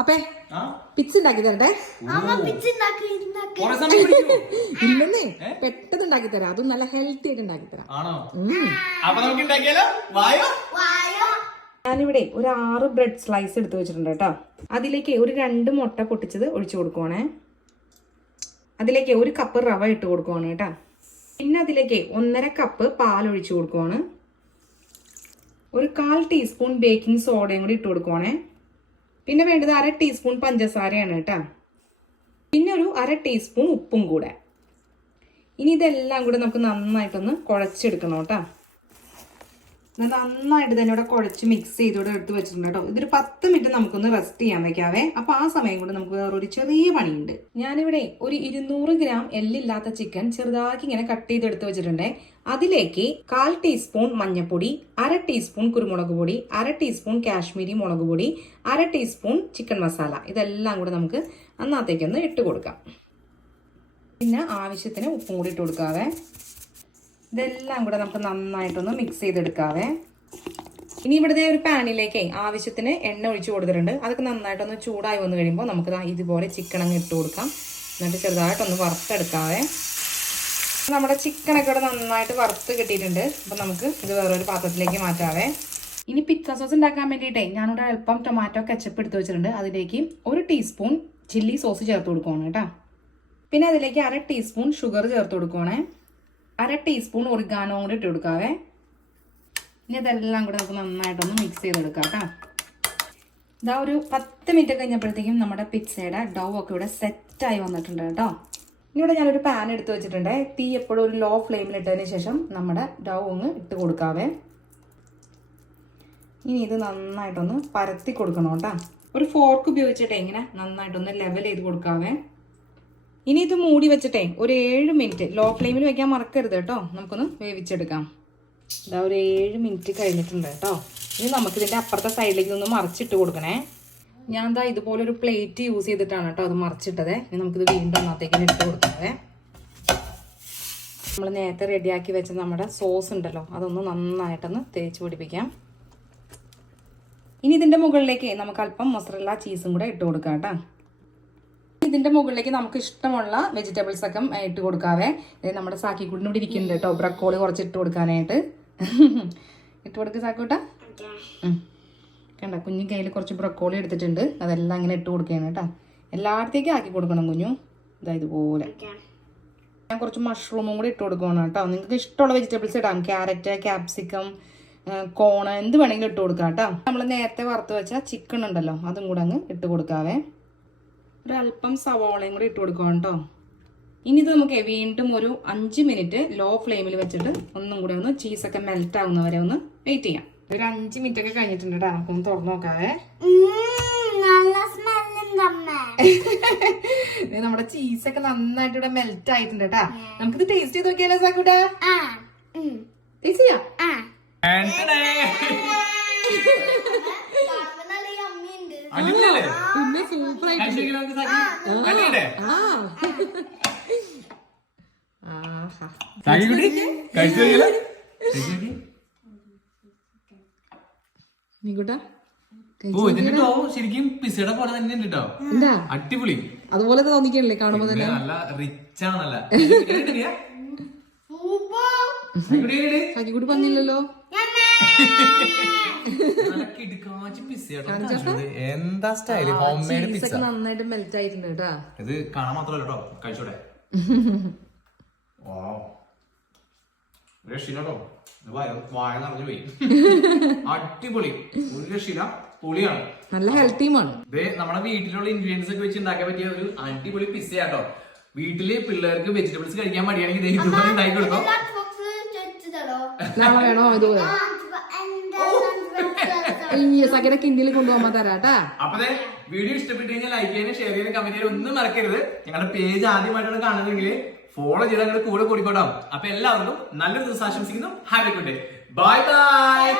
അപ്പേ? പിച്ച് ഉണ്ടാക്കി തരട്ടെ ഇല്ലെന്നേ പെട്ടെന്ന് ഉണ്ടാക്കി തരാം അതും നല്ല ഹെൽത്തി ആയിട്ട് ഉണ്ടാക്കി തരാം ആണോ? ഉം. നമുക്ക് ഉണ്ടാക്കിയാലോ വായോ? വായോ? ഞാനിവിടെ ഒരു ആറ് ബ്രെഡ് സ്ലൈസ് എടുത്ത് വെച്ചിട്ടുണ്ട് കേട്ടോ. അതിലേക്ക് ഒരു രണ്ട് മുട്ട പൊട്ടിച്ചത് ഒഴിച്ചു കൊടുക്കുവാണേ. അതിലേക്ക് ഒരു കപ്പ് റവ ഇട്ട് കൊടുക്കുവാണ് കേട്ടോ. പിന്നെ അതിലേക്ക് ഒന്നര കപ്പ് പാൽ ഒഴിച്ചു കൊടുക്കുവാണ്. ഒരു കാൽ ടീസ്പൂൺ ബേക്കിംഗ് സോഡയും കൂടി ഇട്ട് കൊടുക്കുവാണേ. പിന്നെ വേണ്ടത് അര ടീസ്പൂൺ പഞ്ചസാരയാണ് കേട്ടോ. പിന്നെ ഒരു അര ടീസ്പൂൺ ഉപ്പും കൂടെ. ഇനി ഇതെല്ലാം കൂടെ നമുക്ക് നന്നായിട്ടൊന്ന് കുഴച്ചെടുക്കണം കേട്ടോ. നന്നായിട്ട് തന്നെ ഇവിടെ കുഴച്ച് മിക്സ് ചെയ്ത് ഇവിടെ എടുത്ത് വെച്ചിട്ടുണ്ട് കേട്ടോ. ഇതൊരു പത്ത് മിനിറ്റ് നമുക്കൊന്ന് റെസ്റ്റ് ചെയ്യാൻ വെക്കാവേ. അപ്പോൾ ആ സമയം കൊണ്ട് നമുക്ക് വേറൊരു ചെറിയ പണിയുണ്ട്. ഞാനിവിടെ ഒരു ഇരുന്നൂറ് ഗ്രാം എല്ലില്ലാത്ത ചിക്കൻ ചെറുതാക്കി ഇങ്ങനെ കട്ട് ചെയ്ത് എടുത്ത് വെച്ചിട്ടുണ്ട്. അതിലേക്ക് കാൽ ടീസ്പൂൺ മഞ്ഞൾപ്പൊടി അര ടീസ്പൂൺ കുരുമുളക് പൊടി അര ടീസ്പൂൺ കാശ്മീരി മുളക് പൊടി അര ടീസ്പൂൺ ചിക്കൻ മസാല. ഇതെല്ലാം കൂടെ നമുക്ക് അന്നത്തേക്കൊന്ന് ഇട്ട് കൊടുക്കാം. പിന്നെ ആവശ്യത്തിന് ഉപ്പും കൂടി ഇട്ട് കൊടുക്കാവേ. ഇതെല്ലാം കൂടെ നമുക്ക് നന്നായിട്ടൊന്ന് മിക്സ് ചെയ്തെടുക്കാവേ. ഇനി ഇവിടുത്തെ ഒരു പാനിലേക്ക് ആവശ്യത്തിന് എണ്ണ ഒഴിച്ച് കൊടുത്തിട്ടുണ്ട്. അതൊക്കെ നന്നായിട്ടൊന്ന് ചൂടായി വന്നു കഴിയുമ്പോൾ നമുക്ക് ഇതുപോലെ ചിക്കൻ അങ്ങ് ഇട്ട് കൊടുക്കാം. എന്നിട്ട് ചെറുതായിട്ടൊന്ന് വറുത്തെടുക്കാവേ. നമ്മുടെ ചിക്കനൊക്കെ ഇവിടെ നന്നായിട്ട് വറുത്ത് കിട്ടിയിട്ടുണ്ട്. അപ്പം നമുക്ക് ഇത് വേറൊരു പാത്രത്തിലേക്ക് മാറ്റാവേ. ഇനി പിസ്സ സോസ് ഉണ്ടാക്കാൻ വേണ്ടിയിട്ടേ ഞാനിവിടെ അല്പം ടൊമാറ്റോ കെച്ചപ്പ് എടുത്ത് വെച്ചിട്ടുണ്ട്. അതിലേക്ക് ഒരു ടീസ്പൂൺ ചില്ലി സോസ് ചേർത്ത് കൊടുക്കുവാണ് കേട്ടോ. പിന്നെ അതിലേക്ക് അര ടീസ്പൂൺ ഷുഗർ ചേർത്ത് കൊടുക്കുവാണേ. അര ടീസ്പൂൺ ഒറിഗാനോ കൂടി ഇട്ട് കൊടുക്കാവേ. ഇനി അതെല്ലാം കൂടെ നമുക്ക് നന്നായിട്ടൊന്ന് മിക്സ് ചെയ്തെടുക്കാം കേട്ടോ. ഇതാ ഒരു പത്ത് മിനിറ്റ് കഴിഞ്ഞപ്പോഴത്തേക്കും നമ്മുടെ പിസ്സയുടെ ഡോ ഒക്കെ ഇവിടെ സെറ്റായി വന്നിട്ടുണ്ട് കേട്ടോ. ഇവിടെ ഞാനൊരു പാൻ എടുത്ത് വെച്ചിട്ടുണ്ട്. തീ എപ്പോഴും ഒരു ലോ ഫ്ലെയിമിൽ ഇട്ടതിന് ശേഷം നമ്മുടെ ഡൗ ഒന്ന് ഇട്ട് കൊടുക്കാവേ. ഇനി ഇത് നന്നായിട്ടൊന്ന് പരത്തി കൊടുക്കണം കേട്ടോ. ഒരു ഫോർക്ക് ഉപയോഗിച്ചിട്ട് ഇങ്ങനെ നന്നായിട്ടൊന്ന് ലെവൽ ചെയ്ത് കൊടുക്കാവേ. ഇനി ഇത് മൂടി വെച്ചിട്ടേ ഒരു ഏഴ് മിനിറ്റ് ലോ ഫ്ലെയിമിൽ വെക്കാൻ മറക്കരുത് കേട്ടോ. നമുക്കൊന്ന് വേവിച്ചെടുക്കാം. ഇതാ ഒരു ഏഴ് മിനിറ്റ് കഴിഞ്ഞിട്ടുണ്ട് കേട്ടോ. ഇനി നമുക്കിതിന്റെ അപ്പുറത്തെ സൈഡിലേക്ക് ഒന്ന് മറിച്ചിട്ട് കൊടുക്കണേ. ഞാൻ എന്താ ഇതുപോലെ ഒരു പ്ലേറ്റ് യൂസ് ചെയ്തിട്ടാണ് കേട്ടോ അത് മറിച്ചിട്ടത്. ഇനി നമുക്കിത് വീണ്ടും അന്നത്തേക്കിന് ഇട്ട് കൊടുക്കാവേ. നമ്മൾ നേരത്തെ റെഡിയാക്കി വെച്ച നമ്മുടെ സോസ് ഉണ്ടല്ലോ അതൊന്ന് നന്നായിട്ടൊന്ന് തേച്ച് പിടിപ്പിക്കാം. ഇനി ഇതിന്റെ മുകളിലേക്ക് നമുക്ക് അല്പം മൊസറല്ല ചീസും കൂടെ ഇട്ട് കൊടുക്കാം കേട്ടോ. ഇതിന്റെ മുകളിലേക്ക് നമുക്ക് ഇഷ്ടമുള്ള വെജിറ്റബിൾസ് ഒക്കെ ഇട്ട് കൊടുക്കാവേ. ഇത് നമ്മുടെ സാക്കിക്കുട്ടിന് ഇവിടെ ഇരിക്കുന്നുണ്ട് കേട്ടോ. ബ്രക്കോളി കുറച്ച് ഇട്ട് കൊടുക്കാനായിട്ട്. ഇട്ട് കൊടുക്കുക സാക്കൂട്ട കണ്ട കുഞ്ഞു കയ്യിൽ കുറച്ച് ബ്രക്കോളി എടുത്തിട്ടുണ്ട്. അതെല്ലാം ഇങ്ങനെ ഇട്ട് കൊടുക്കുകയാണ് കേട്ടോ. എല്ലായിടത്തേക്കും ആക്കി കൊടുക്കണം കുഞ്ഞു. ഇതാ ഇതുപോലെ. ഞാൻ കുറച്ച് മഷ്റൂമും കൂടി ഇട്ട് കൊടുക്കണം കേട്ടോ. നിങ്ങൾക്ക് ഇഷ്ടമുള്ള വെജിറ്റബിൾസ് ഇടാം. ക്യാരറ്റ് ക്യാപ്സിക്കം കോണ് എന്ത് വേണമെങ്കിലും ഇട്ട് കൊടുക്കാം കേട്ടോ. നമ്മൾ നേരത്തെ വറുത്ത് വെച്ച ചിക്കൻ ഉണ്ടല്ലോ അതും കൂടെ അങ്ങ് ഇട്ട് കൊടുക്കാവേ. ഒരല്പം സവോളയും കൂടി ഇട്ട് കൊടുക്കണം കേട്ടോ. ഇനി ഇത് നമുക്ക് വീണ്ടും ഒരു അഞ്ച് മിനിറ്റ് ലോ ഫ്ലെയിമിൽ വെച്ചിട്ട് ഒന്നും കൂടെ ഒന്ന് ചീസൊക്കെ മെൽറ്റ് ആവുന്ന വരെ ഒന്ന് വെയിറ്റ് ചെയ്യാം. ഒരു അഞ്ച് മിനിറ്റ് ഒക്കെ കഴിഞ്ഞിട്ടുണ്ട് കേട്ടോ നമുക്കൊന്ന് തുറന്നു നോക്കാവേ. നമ്മുടെ ചീസൊക്കെ നന്നായിട്ട് ഇവിടെ മെൽറ്റ് ആയിട്ടുണ്ട് കേട്ടാ നമുക്കിത് ടേസ്റ്റ് ചെയ്ത് നോക്കിയാലോ സാക്കൂട്ട. ടേസ്റ്റ് ചെയ്യാം. ആ. ആന്റണേ. ശരിക്കും പിസയുടെ പോലെ തന്നെ ഉണ്ട് കേട്ടോ അടിപൊളി. അതുപോലെ തോന്നിക്കണല്ലേ കാണുമ്പോ തന്നെ? നല്ല റിച്ച് ആണല്ല സൂപ്പർ. സാക്കിക്കുട്ടി പറഞ്ഞില്ലല്ലോ എന്താ സ്റ്റൈൽ ഹോം മെയ്ഡ് പിസ്സ നന്നായിട്ട് മെൽറ്റ് ആയിട്ടുണ്ട് കേട്ടാ ഇത് കാണാൻ മാത്രമല്ല കേട്ടോ കഴിച്ചോടെ? ഒരു രക്ഷയില്ലോ വായ നിറഞ്ഞു പോയി. അടിപൊളി. ഒരു രക്ഷയില്ല. പൊളിയാണ്. നല്ല ഹെൽത്തിയുമാണ് ഇത് നമ്മുടെ വീട്ടിലുള്ള ഇൻഗ്രീഡിയൻസ് ഒക്കെ വെച്ച് ഉണ്ടാക്കാൻ പറ്റിയ ഒരു അടിപൊളി പിസ്സ കേട്ടോ. വീട്ടിൽ പിള്ളേർക്ക് വെജിറ്റബിൾസ് കഴിക്കാൻ മടിയാണെങ്കിൽ ദേ ഇതുപോലെ ഉണ്ടാക്കി കൊടുക്കും വേണോ? ഇതുപോലെ സകര കിണ്ടിയിൽ കൊണ്ടുപോകുമ്പോ തരാട്ടാ. അപ്പൊ ദേ വീഡിയോ ഇഷ്ടപ്പെട്ട് കഴിഞ്ഞാൽ ലൈക്ക് ചെയ്യാനും ഷെയർ ചെയ്യാനും കമന്റ് ചെയ്യാനും ഒന്നും മറക്കരുത്. ഞങ്ങളുടെ പേജ് ആദ്യമായിട്ടാണ് കാണുന്നതെങ്കിൽ ഫോളോ ചെയ്ത് ഞങ്ങളുടെ കൂടെ കൂടിക്കോട്ടോ അപ്പൊ എല്ലാവർക്കും നല്ലൊരു ദിവസം ആശംസിക്കുന്നു. Happy good day bye bye